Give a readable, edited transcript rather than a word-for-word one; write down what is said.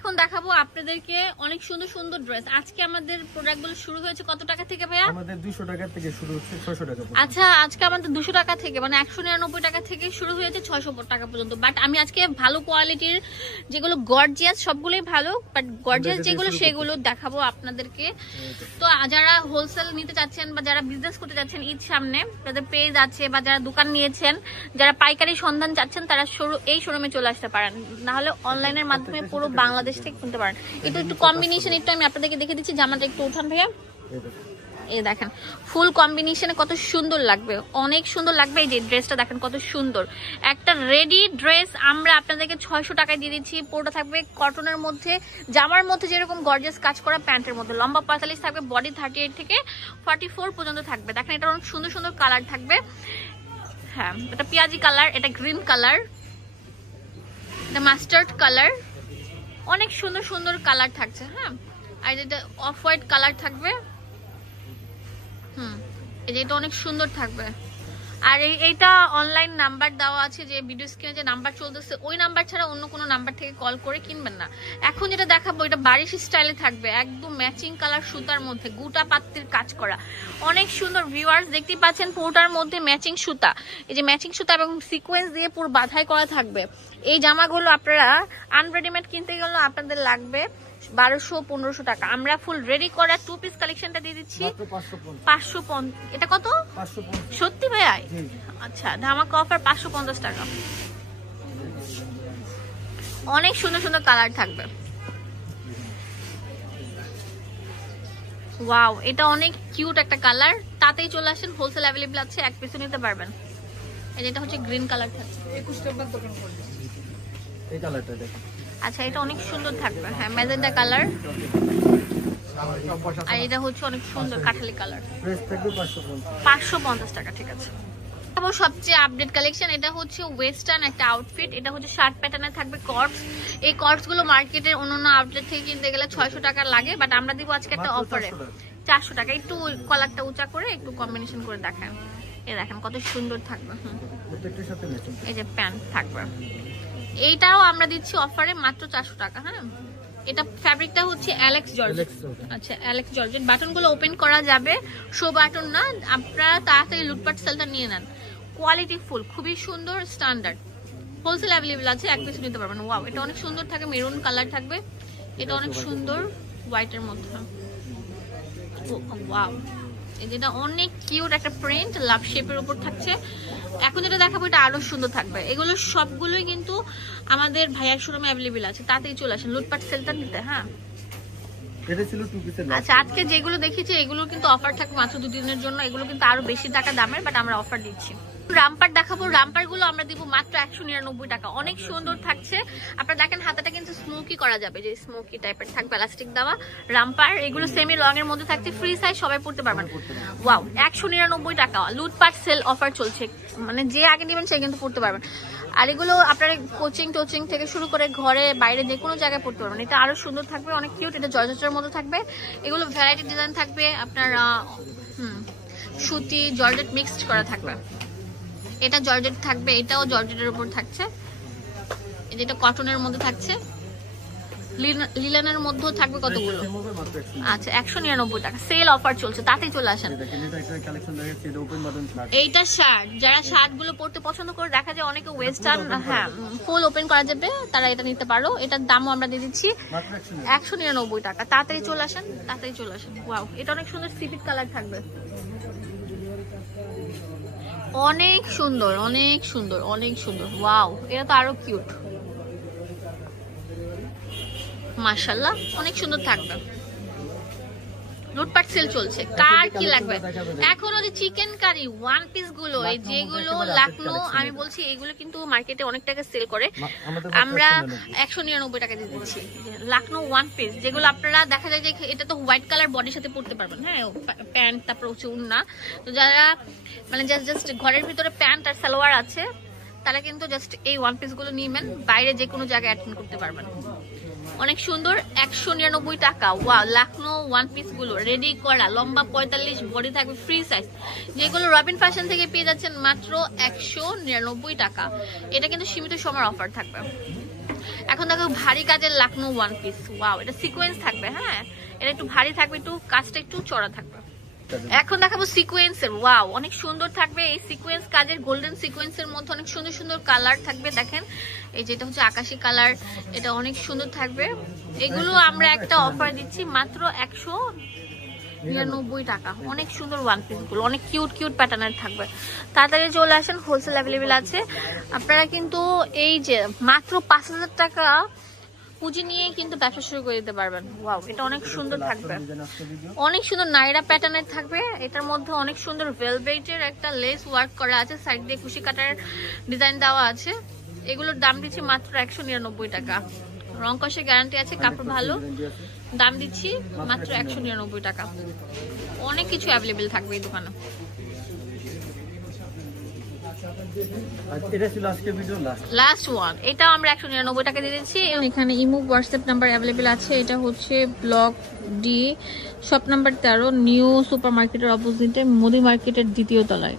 এখন দেখাবো আপনাদেরকে অনেক সুন্দর সুন্দর ড্রেস। আজকে আমাদের প্রোডাক্টগুলো শুরু হয়েছে কত টাকা থেকে ভাইয়া? আমাদের 200 টাকা থেকে শুরু হচ্ছে 600 টাকা। আচ্ছা, আজকে আমাদের 200 টাকা থেকে মানে 199 টাকা থেকে শুরু হয়েছে 600 টাকা পর্যন্ত। বাট আমি আজকে ভালো কোয়ালিটির যেগুলো গর্জিয়াস, সবগুলোই ভালো, বাট গর্জিয়াস যেগুলো সেগুলো দেখাবো আপনাদেরকে। তো যারা হোলসেল নিতে চাচ্ছেন বা যারা বিজনেস করতে চাচ্ছেন ঈদ সামনে, যাদের পেজ আছে বা যারা দোকান নিয়েছেন, যারা পাইকারি সন্ধান চাচ্ছেন, তারা এই শোরুমে চলে আসতে পারেন, না হলে অনলাইনের মাধ্যমে পুরো বাংলাদেশ থেকে কিনতে পারেন। একটু কম্বিনেশন একটু আমি আপনাদেরকে দেখে দিচ্ছি। জামাটা একটু উঠান ভাইয়া, এই দেখেন ফুল কম্বিনেশনে কত সুন্দর লাগবে, অনেক সুন্দর লাগবে। এই যে ড্রেসটা দেখেন কত সুন্দর, একটা রেডি ড্রেস আমরা আপনাদেরকে 600 টাকায় দিয়ে দিচ্ছি। পুরোটা থাকবে কটনের মধ্যে, জামার মধ্যে যেরকম গর্জিয়াস কাজ করা, প্যান্টের মধ্যে লম্বা 45 থাকবে, বডি 38 থেকে 44 পর্যন্ত থাকবে। দেখেন এটা অনেক সুন্দর সুন্দর কালার থাকবে। হ্যাঁ, এটা পেঁয়াজি কালার, এটা গ্রিন কালার, এটা মাস্টার্ড কালার, অনেক সুন্দর সুন্দর কালার থাকছে। হ্যাঁ, আর এটা অফ হোয়াইট কালার থাকবে। এটা অনেক সুন্দর থাকবে। আর এইটা অনলাইন নাম্বার দেওয়া আছে, যে ভিডিও স্ক্রিনে যে নাম্বার চলতেছে ওই নাম্বার ছাড়া অন্য কোনো নাম্বার থেকে কল করে কিনবেন না। এখন যেটা দেখাবো এটা বারিশ স্টাইলে থাকবে, একদম ম্যাচিং কালার সুতার মধ্যে গুটা পাত্তির কাজ করা, অনেক সুন্দর। ভিউয়ার্স দেখতেই পাচ্ছেন পুরোটার মধ্যে ম্যাচিং সুতা, এই যে ম্যাচিং সুতা এবং সিকোয়েন্স দিয়ে পুরো বাঁধাই করা থাকবে। এই জামাগুলো আপনারা আনরেডিমেড কিনতে গেলে আপনাদের লাগবে 1200-1500 টাকা। আমরা ফুল রেডি করা 2 পিস কালেকশনটা দিয়ে দিচ্ছি 550। এটা কত? 550। সত্যি ভাইয়া? আচ্ছা, ধামাকা অফার 550 টাকা। অনেক সুন্দর সুন্দর কালার থাকবে। ওয়াও, এটা অনেক কিউট একটা কালার। তাতেই চলে আসেন, হোলসেল অ্যাভেলেবল আছে, এক পিসও নিতে পারবেন। এটা হচ্ছে গ্রিন কালার থাকছে। 21 টাকা দোকান করবে। এই কালারটা দেখেন। আচ্ছা, এটা অনেক সুন্দর থাকবে। হ্যাঁ, ম্যাজেন্টা কালার, আর এটা হচ্ছে অনেক সুন্দর কাঠালি কালার। প্রাইস থাকবে 550 টাকা। ঠিক আছে, সবচেয়ে আপডেট কালেকশন এটা হচ্ছে ওয়েস্টার্ন একটা আউটফিট। এটা হচ্ছে শার্ট প্যাটার্নে থাকবে কর্ডস। এই কর্ডস গুলো মার্কেটের অন্যান্য আউটলেট থেকে কিনতে গেলে 600 টাকা লাগে, বাট আমরা দিব আজকে একটা অফারে 400 টাকা। একটু কলারটা উঁচা করে একটু কম্বিনেশন করে দেখান। এই দেখেন কত সুন্দর থাকবে। এই যে প্যান্ট থাকবে, এইটাও আমরা দিচ্ছি অফারে মাত্র 400 টাকা। হ্যাঁ, এটা ফ্যাব্রিকটা হচ্ছে অ্যালেক্স জর্জেট। আচ্ছা, অ্যালেক্স জর্জেট। বাটনগুলো ওপেন করা যাবে, শো বাটন না। আপনারা তাড়াতাড়ি লুটপাট সেলটা নিয়ে নেন, কোয়ালিটি ফুল, খুবই সুন্দর, স্ট্যান্ডার্ড। হোলসেল অ্যাভেলেবল আছে, এক পিস নিতে পারবেন। ওয়াও, এটা অনেক সুন্দর থাকে, মেরুন কালার থাকবে। এটা অনেক সুন্দর হোয়াইটের মধ্যে। ওয়াও, এটা অনেক কিউট একটা প্রিন্ট, লাভ শেপের উপর থাকছে। এখন যেটা দেখাবো এটা আরো সুন্দর থাকবে। এগুলো সবগুলোই কিন্তু আমাদের ভাইয়ার শোরুমে অ্যাভেলেবল আছে, তাতেই চলে আসেন লুটপাট সেলটা নিতে। হ্যাঁ, এটা ছিল 2 পিসের। আচ্ছা, আজকে যেগুলো দেখেছি এগুলো কিন্তু অফার থাকবে মাত্র 2 দিনের জন্য। এগুলো কিন্তু আরো বেশি টাকা দামের, বাট আমরা অফার দিচ্ছি। রামপার দেখাবো, রামপার গুলো আমরা দিব মাত্র 199 টাকা। অনেক সুন্দর থাকছে। আপনারা দেখেন হাতাটা কিন্তু স্মোকি করা যাবে, যে স্মোকি টাইপের থাকবে, এলাস্টিক দেওয়া রামপার। এগুলো সেমি লং এর মধ্যে থাকছে, ফ্রি সাইজ, সবাই পড়তে পারবেন। ওয়াও, 199 টাকা। লুটপাট সেল অফার চলছে, মানে যে আগে নেবেন সে কিন্তু পড়তে পারবেন। আর এগুলো আপনার কোচিং টোচিং থেকে শুরু করে ঘরে বাইরে যে কোনো জায়গায় পড়তে পারবেন। এটা আরো সুন্দর থাকবে, অনেক কিউট। এটা জর্জেটের মধ্যে থাকবে। এগুলো ভ্যারাইটি ডিজাইন থাকবে আপনার, সুতি জর্জেট মিক্সড করা থাকবে। এটা জর্জেট থাকবে, এটাও জর্জেটের উপর থাকছে। এটা কটনের মধ্যে থাকছে, লিলেনের মধ্যেও থাকবে কতগুলো। আচ্ছা, 199 টাকা সেল অফার চলছে, তাতেই চলে আসেন। এইটা শার্ট, যারা শার্ট গুলো পরতে পছন্দ করে, দেখা যায় অনেকে ওয়েস্টার্ন, হ্যাঁ ফুল ওপেন করা যাবে, তারা এটা নিতে পারো। এটার দামও আমরা দিয়ে দিচ্ছি 199 টাকা। তাড়াতাড়ি চলে আসেন, তাড়াতাড়ি চলে আসেন। ওয়াও, এটা অনেক সুন্দর সিপিট কালার থাকবে, অনেক সুন্দর, অনেক সুন্দর, অনেক সুন্দর। ওয়াও, এটা তো আরো কিউট, মাশাআল্লাহ, অনেক সুন্দর থাকবে। লুটপাট সেল চলছে, কার কি লাগবে। এখন ওই চিকেন কারি ওয়ান পিস গুলো, এই যেগুলো লাকনো, আমি বলছি এগুলো কিন্তু মার্কেটে অনেক টাকা সেল করে, আমরা 199 টাকা দিয়ে দিচ্ছি। লাকনো ওয়ান পিস, যেগুলো আপনারা দেখা যায় যে এটা তো হোয়াইট কালার বডির সাথে পরতে পারবেন। হ্যাঁ, প্যান্ট, তারপর হচ্ছে উন্না। তো যারা মানে জাস্ট ঘরের ভিতরে প্যান্ট আর সালোয়ার আছে, তারা কিন্তু জাস্ট এই ওয়ান পিস গুলো নিবেন, বাইরে যে কোনো জায়গায় অ্যাটেন্ড করতে পারবেন। অনেক সুন্দর, 199 টাকা। ওয়াও, লাকনো ওয়ান পিস গুলো রেডি করা, লম্বা 45, বডি থাকবে ফ্রি সাইজ, যেগুলো রবিন ফ্যাশন থেকে পেয়ে যাচ্ছেন মাত্র 199 টাকা। এটা কিন্তু সীমিত সময়ের অফার থাকবে। এখন দেখো ভারী কাজের লাকনো ওয়ান পিস, ওয়াও, এটা সিকোয়েন্স থাকবে। হ্যাঁ, এটা একটু ভারী থাকবে, একটু কাজটা একটু চড়া থাকবে। এখন দেখাবো সিকোয়েন্সের, ওয়াও, অনেক সুন্দর থাকবে এই সিকোয়েন্স কাজের, গোল্ডেন সিকোয়েন্সের মধ্যে অনেক সুন্দর সুন্দর কালার থাকবে। দেখেন এই যেটা হচ্ছে আকাশি কালার, এটা অনেক সুন্দর থাকবে। এগুলো আমরা একটা অফার দিচ্ছি মাত্র 199 টাকা। অনেক সুন্দর ওয়ান পিস গুলো, অনেক কিউট কিউট প্যাটার্নের থাকবে। তাড়াতাড়ি চলে আসেন, হোলসেল অ্যাভেলেবেল আছে। আপনারা কিন্তু এই যে মাত্র 5000 টাকা পুঁজি নিয়ে কিন্তু ব্যবসা শুরু করে দিতে পারবেন। ওয়াও, এটা অনেক সুন্দর থাকবে, অনেক সুন্দর নাইরা প্যাটার্নের থাকবে। এটার মধ্যে অনেক সুন্দর ভেলভেটের একটা লেস ওয়ার্ক করা আছে, সাইড দিয়ে কুশি কাটার ডিজাইন দেওয়া আছে। এগুলোর দাম দিচ্ছি মাত্র 199 টাকা। রং কষে গ্যারান্টি আছে, কাপড় ভালো। দাম দিচ্ছি মাত্র 199 টাকা। অনেক কিছু অ্যাভেলেবেল থাকবে এই দোকানে। এটা ছিল আজকের ভিডিও লাস্ট ওয়ান, এটা আমরা 199 টাকা দিয়ে দিচ্ছি। এখানে ইমো হোয়াটসঅ্যাপ নাম্বার অ্যাভেলেবেল আছে। এটা হচ্ছে block D, shop number 13, new super মার্কেটের অপোজিটে, মোদি মার্কেটের দ্বিতীয় তলায়।